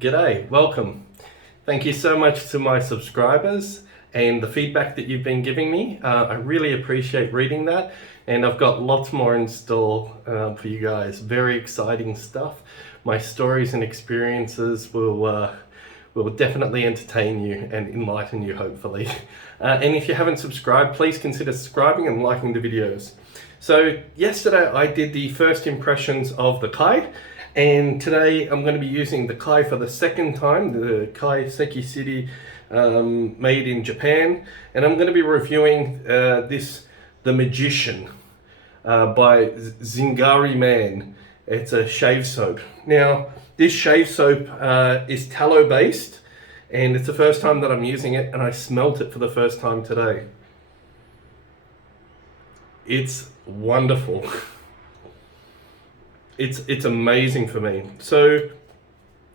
G'day, welcome. Thank you so much to my subscribers and the feedback that you've been giving me. I really appreciate reading that, and I've got lots more in store for you guys. Very exciting stuff. My stories and experiences will definitely entertain you and enlighten you, hopefully. And if you haven't subscribed, please consider subscribing and liking the videos. So yesterday I did the first impressions of the Kai, and today I'm going to be using the Kai for the second time, the Kai Seki City made in Japan, and I'm going to be reviewing The Magician by Zingari Man. It's a shave soap. Now, this shave soap is tallow based, and it's the first time that I'm using it, and I smelt it for the first time today. It's wonderful. It's amazing for me. So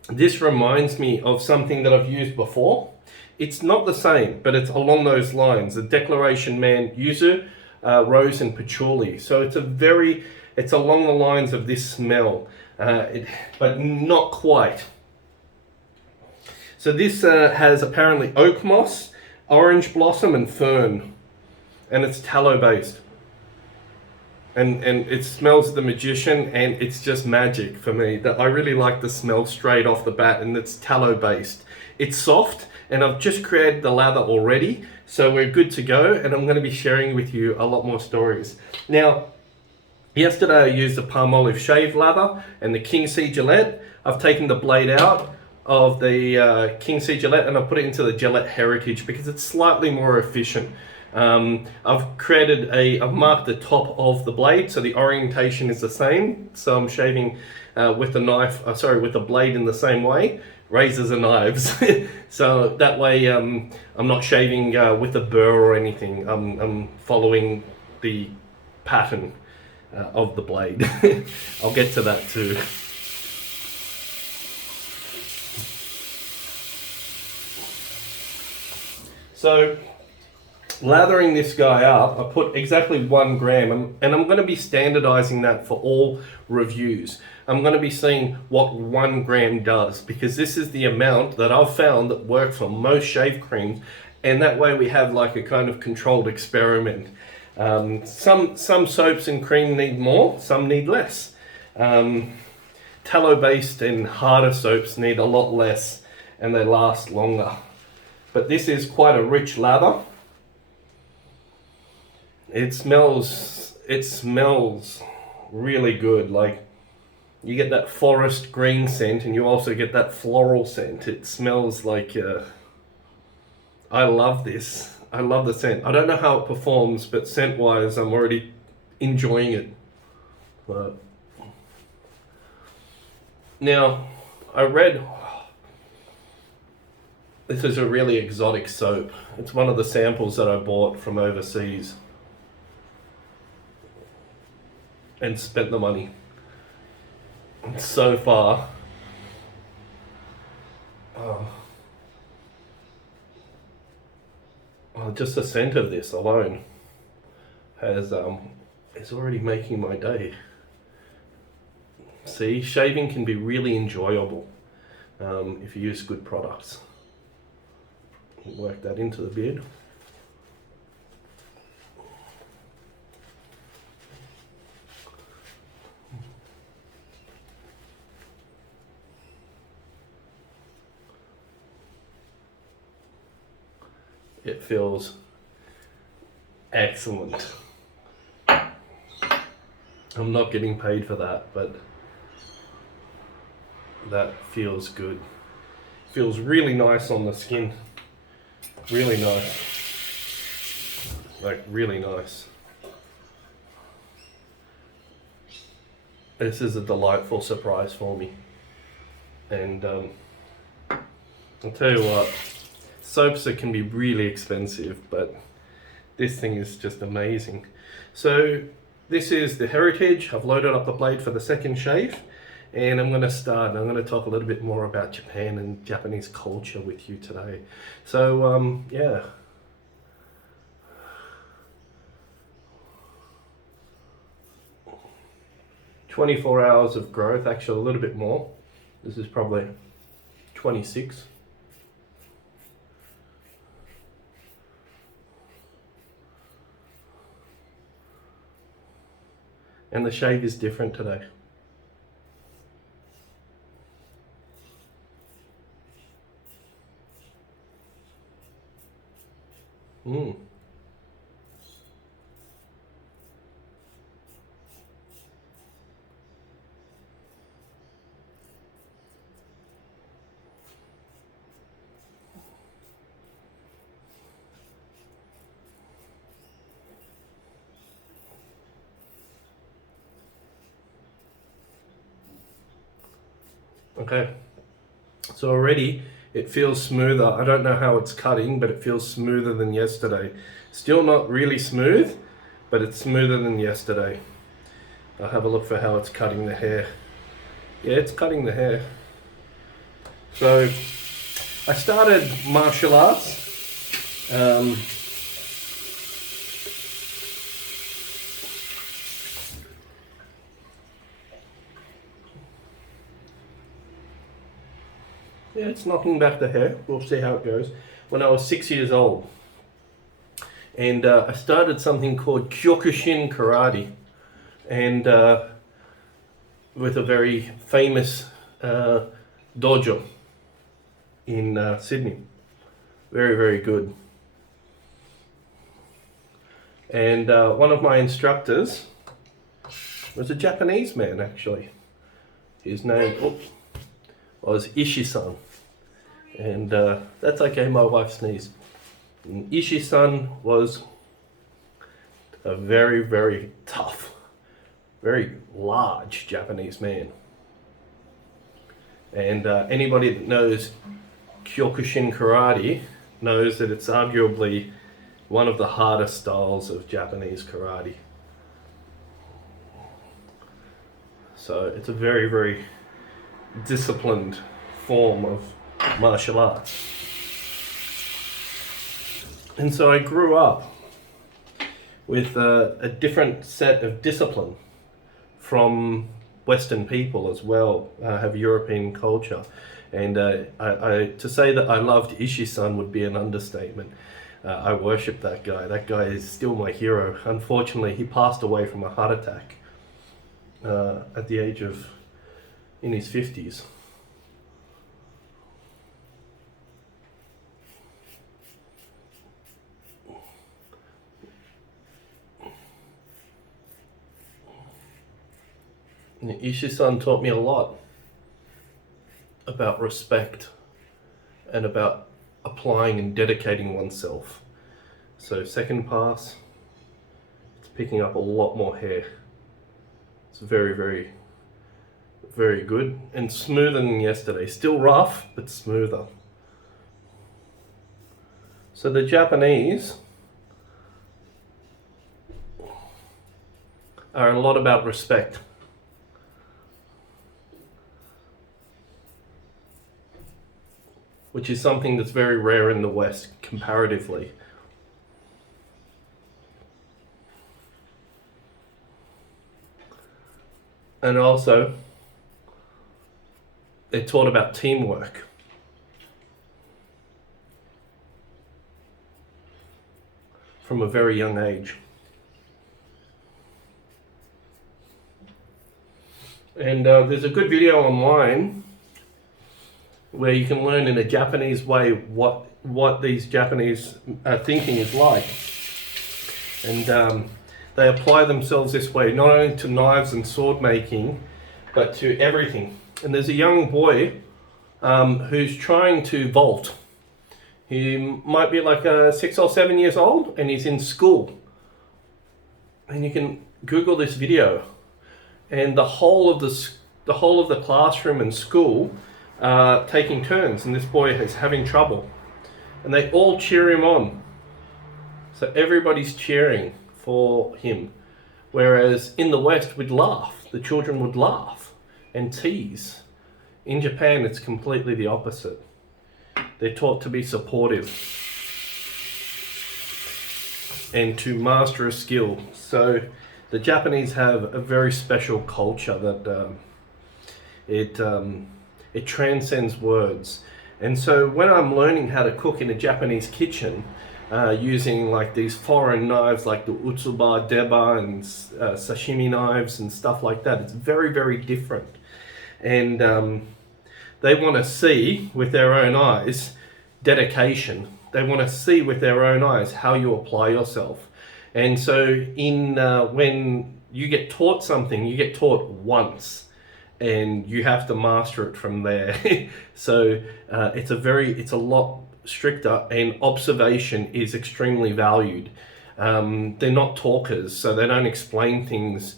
this reminds me of something that I've used before. It's not the same, but it's along those lines. The Declaration Man Yuzu, Rose and Patchouli. So it's along the lines of this smell, but not quite. So this has apparently oak moss, orange blossom and fern, and it's tallow based. And it smells The Magician, and it's just magic for me. That I really like the smell straight off the bat, and it's tallow based. It's soft, and I've just created the lather already, so we're good to go, and I'm going to be sharing with you a lot more stories. Now, yesterday I used the palm olive shave lather and the King C Gillette. I've taken the blade out of the King C Gillette and I've put it into the Gillette Heritage because it's slightly more efficient. I've marked the top of the blade, so the orientation is the same. So I'm shaving with the blade in the same way, razors and knives. So that way I'm not shaving with a burr or anything. I'm following the pattern of the blade. I'll get to that too. So, lathering this guy up, I put exactly 1 gram, and I'm going to be standardizing that for all reviews. I'm going to be seeing what 1 gram does, because this is the amount that I've found that works on most shave creams, and that way we have like a kind of controlled experiment. Some soaps and cream need more, some need less. Tallow-based and harder soaps need a lot less, and they last longer. But this is quite a rich lather. It smells really good. Like, you get that forest green scent, and you also get that floral scent. It smells like I love this. I love the scent. I don't know how it performs, but scent wise I'm already enjoying it. But now, I read this is a really exotic soap. It's one of the samples that I bought from overseas and spent the money. So far, just the scent of this alone is already making my day. See, shaving can be really enjoyable if you use good products. Work that into the beard. It feels excellent. I'm not getting paid for that, but that feels good. Feels really nice on the skin. Really nice. Like, really nice. This is a delightful surprise for me. And I'll tell you what, soaps that can be really expensive, but this thing is just amazing. So this is the Heritage. I've loaded up the blade for the second shave, and I'm going to talk a little bit more about Japan and Japanese culture with you today. So yeah. 24 hours of growth, actually a little bit more. This is probably 26. And the shave is different today. Okay, so already it feels smoother. I don't know how it's cutting, but it feels smoother than yesterday. Still not really smooth, but it's smoother than yesterday. I'll have a look for how it's cutting the hair. Yeah, it's cutting the hair. So I started martial arts. Yeah, it's knocking back the hair. We'll see how it goes. When I was 6 years old. And I started something called Kyokushin karate. And with a very famous dojo in Sydney. Very, very good. And one of my instructors was a Japanese man, actually. His name was Ishii-san. And that's okay, my wife sneezed. And Ishii-san was a very, very tough, very large Japanese man. And anybody that knows Kyokushin karate knows that it's arguably one of the hardest styles of Japanese karate. So it's a very, very disciplined form of martial arts. And so I grew up with a different set of discipline from Western people as well. I have European culture. And to say that I loved Ishii-san would be an understatement. I worship that guy. That guy is still my hero. Unfortunately, he passed away from a heart attack at the age of, in his 50s. Ishii-san taught me a lot about respect and about applying and dedicating oneself. So second pass, it's picking up a lot more hair. It's very, very, very good and smoother than yesterday. Still rough, but smoother. So the Japanese are a lot about respect. Which is something that's very rare in the West, comparatively. And also, they're taught about teamwork. From a very young age. And there's a good video online where you can learn in a Japanese way what these Japanese thinking is like. And they apply themselves this way, not only to knives and sword making, but to everything. And there's a young boy who's trying to vault. He might be like 6 or 7 years old, and he's in school. And you can Google this video. And the whole of the classroom and school taking turns, and this boy is having trouble, and they all cheer him on. So everybody's cheering for him, whereas in the West we'd laugh. The children would laugh and tease. In Japan, it's completely the opposite. They're taught to be supportive and to master a skill. So the Japanese have a very special culture that it transcends words. And so when I'm learning how to cook in a Japanese kitchen, using like these foreign knives like the Utsuba, Deba, and sashimi knives and stuff like that, it's very, very different. And they want to see with their own eyes dedication. They want to see with their own eyes how you apply yourself. And so when you get taught something, you get taught once, and you have to master it from there. So it's a lot stricter, and observation is extremely valued. They're not talkers, so they don't explain things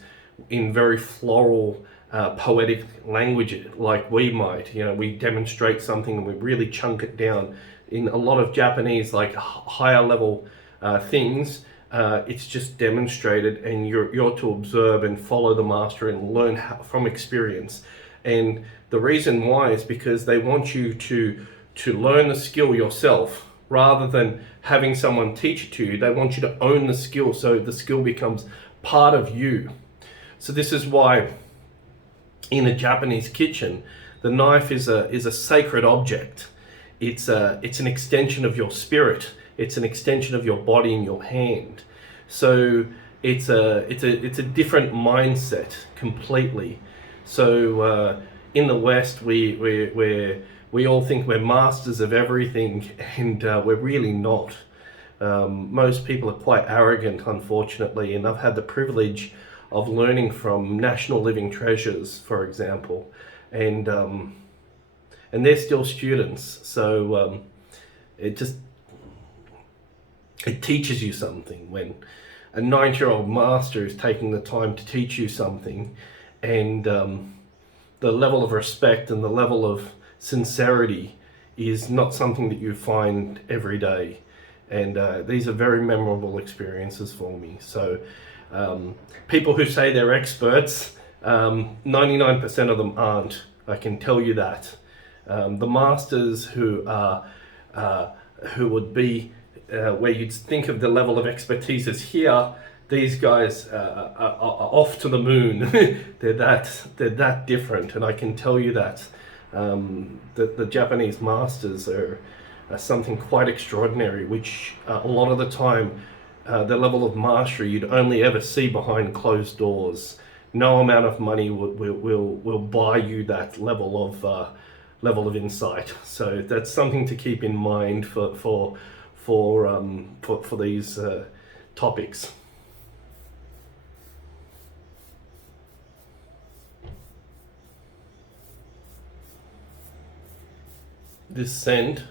in very floral, poetic language like we might. You know, we demonstrate something and we really chunk it down. In a lot of Japanese, like higher level things, it's just demonstrated, and you're to observe and follow the master and learn from experience. And the reason why is because they want you to learn the skill yourself rather than having someone teach it to you. They want you to own the skill, so the skill becomes part of you. So this is why in a Japanese kitchen, the knife is a sacred object. It's an extension of your spirit. It's an extension of your body in your hand. So it's a different mindset completely. So in the West, we all think we're masters of everything, and we're really not. Most people are quite arrogant, unfortunately, and I've had the privilege of learning from national living treasures, for example, and they're still students. So it teaches you something when a 90-year-old master is taking the time to teach you something, and the level of respect and the level of sincerity is not something that you find every day. And these are very memorable experiences for me. So people who say they're experts, 99% of them aren't. I can tell you that. The masters who would be where you'd think of the level of expertise as here, these guys are off to the moon. they're that different, and I can tell you that the Japanese masters are something quite extraordinary, which a lot of the time the level of mastery you'd only ever see behind closed doors. No amount of money will buy you that level of insight. So that's something to keep in mind for these topics. This scent,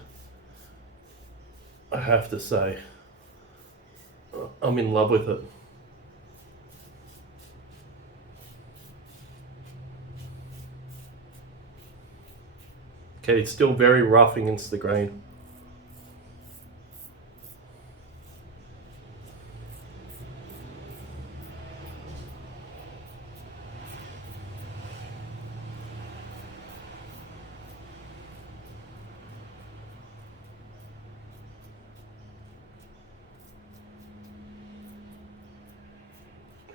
I have to say, I'm in love with it. Okay, it's still very rough against the grain.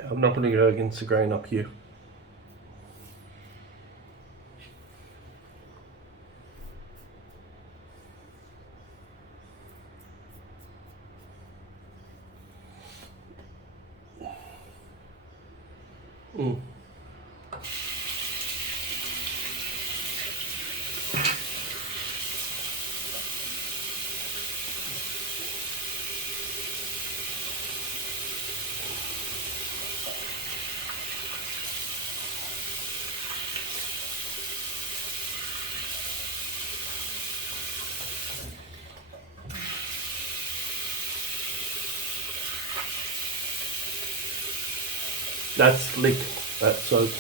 I'm not going to go against the grain up here. Mm. That's slick, that's soap.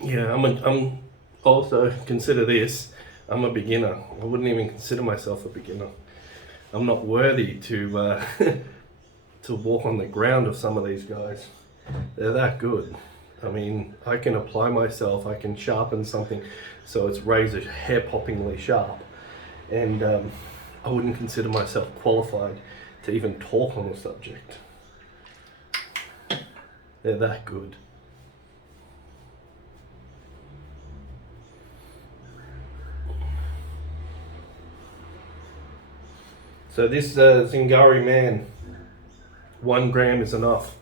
Yeah, I'm also consider this. I'm a beginner. I wouldn't even consider myself a beginner. I'm not worthy to to walk on the ground of some of these guys. They're that good. I mean, I can apply myself, I can sharpen something so it's razor hair-poppingly sharp. And I wouldn't consider myself qualified to even talk on the subject. They're that good. So this Zingari man, 1 gram is enough.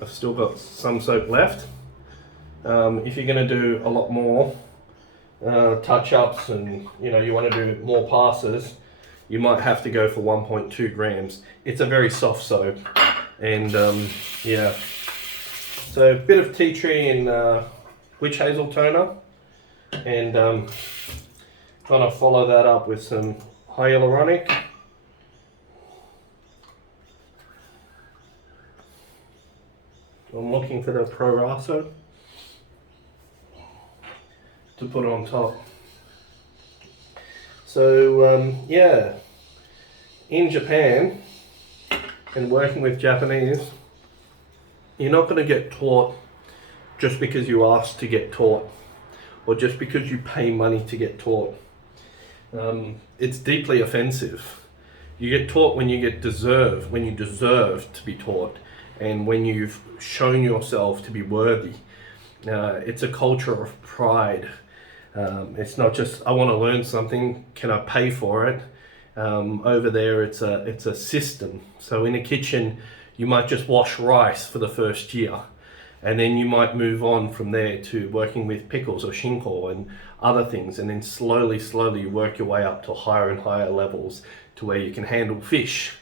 I've still got some soap left. If you're going to do a lot more touch-ups and you want to do more passes, you might have to go for 1.2 grams. It's a very soft soap, and yeah. So a bit of tea tree and witch hazel toner, and kind of follow that up with some hyaluronic. I'm looking for the Pro Raso to put on top. So yeah, in Japan and working with Japanese, you're not going to get taught just because you ask to get taught or just because you pay money to get taught. It's deeply offensive. You get taught when you deserve to be taught, and when you've shown yourself to be worthy. It's a culture of pride. It's not just, I want to learn something, can I pay for it? Over there it's a system. So in a kitchen you might just wash rice for the first year, and then you might move on from there to working with pickles or shinko and other things, and then slowly you work your way up to higher and higher levels to where you can handle fish.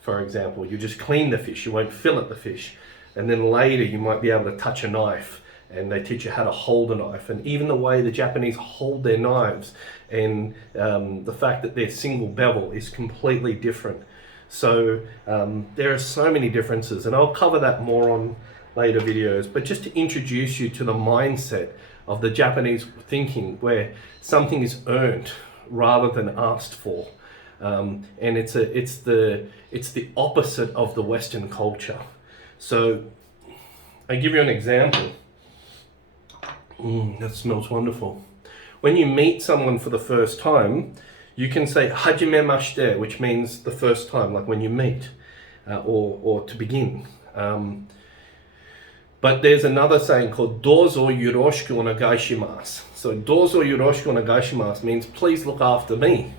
For example, you just clean the fish, you won't fillet the fish, and then later you might be able to touch a knife, and they teach you how to hold a knife, and even the way the Japanese hold their knives, and the fact that they're single bevel is completely different. So there are so many differences, and I'll cover that more on later videos, but just to introduce you to the mindset of the Japanese thinking, where something is earned rather than asked for. And it's the opposite of the Western culture. So I give you an example. That smells wonderful. When you meet someone for the first time, you can say hajimemashite, which means the first time, like when you meet, or to begin. But there's another saying called dozo yoroshiku onegai shimasu. So dozo yoroshiku onegai shimasu means please look after me.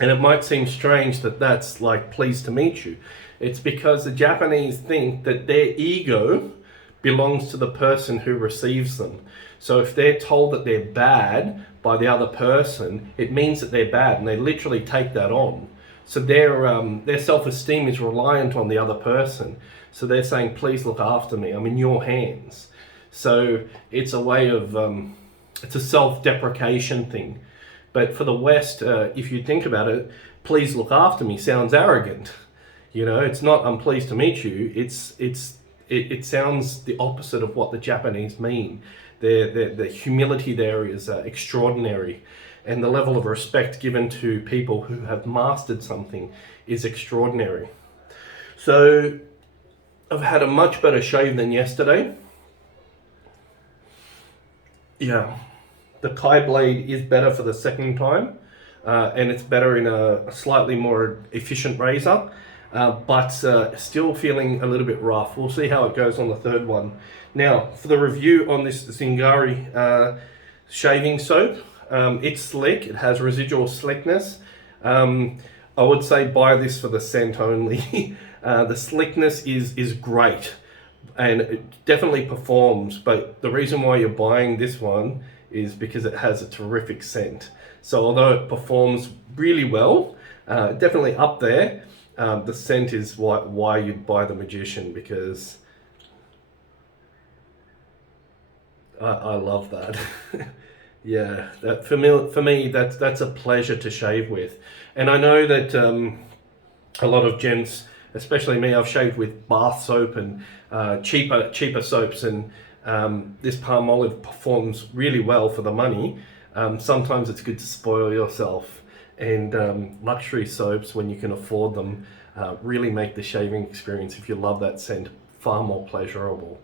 And it might seem strange that that's like pleased to meet you. It's because the Japanese think that their ego belongs to the person who receives them. So if they're told that they're bad by the other person, it means that they're bad, and they literally take that on. So their self-esteem is reliant on the other person. So they're saying, please look after me, I'm in your hands. So it's a way of, it's a self-deprecation thing. But for the West, if you think about it, please look after me sounds arrogant. It's not I'm pleased to meet you. It sounds the opposite of what the Japanese mean. The humility there is extraordinary, and the level of respect given to people who have mastered something is extraordinary. So I've had a much better shave than yesterday. Yeah. The Kai blade is better for the second time, and it's better in a slightly more efficient razor, but still feeling a little bit rough. We'll see how it goes on the third one. Now, for the review on this Zingari shaving soap, it's slick, it has residual slickness. I would say buy this for the scent only. The slickness is great, and it definitely performs, but the reason why you're buying this one is because it has a terrific scent. So although it performs really well, definitely up there, the scent is why you'd buy the Magician, because I love that. Yeah, that for me that's a pleasure to shave with. And I know that a lot of gents, especially me, I've shaved with bath soap and cheaper soaps, and this palm olive performs really well for the money. Sometimes it's good to spoil yourself, and luxury soaps, when you can afford them, really make the shaving experience, if you love that scent, far more pleasurable.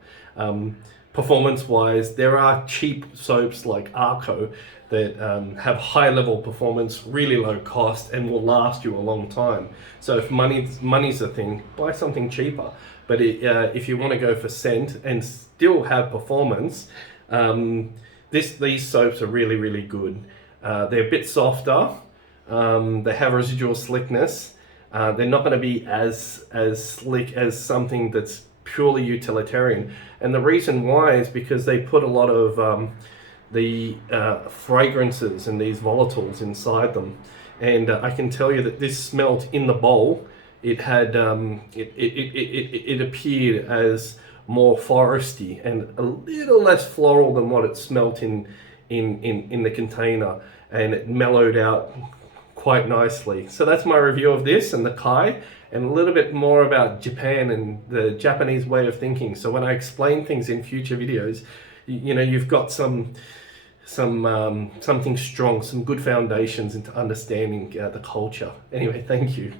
Performance wise, there are cheap soaps like Arco that have high level performance, really low cost, and will last you a long time. So if money's a thing, buy something cheaper. But if you want to go for scent and still have performance, these soaps are really, really good. They're a bit softer. They have residual slickness. They're not going to be as slick as something that's purely utilitarian. And the reason why is because they put a lot of the fragrances and these volatiles inside them. And I can tell you that this smelt in the bowl. It had it appeared as more foresty and a little less floral than what it smelt in the container, and it mellowed out quite nicely. So that's my review of this and the Kai, and a little bit more about Japan and the Japanese way of thinking. So when I explain things in future videos, you know, you've got something strong, some good foundations into understanding the culture. Anyway, thank you.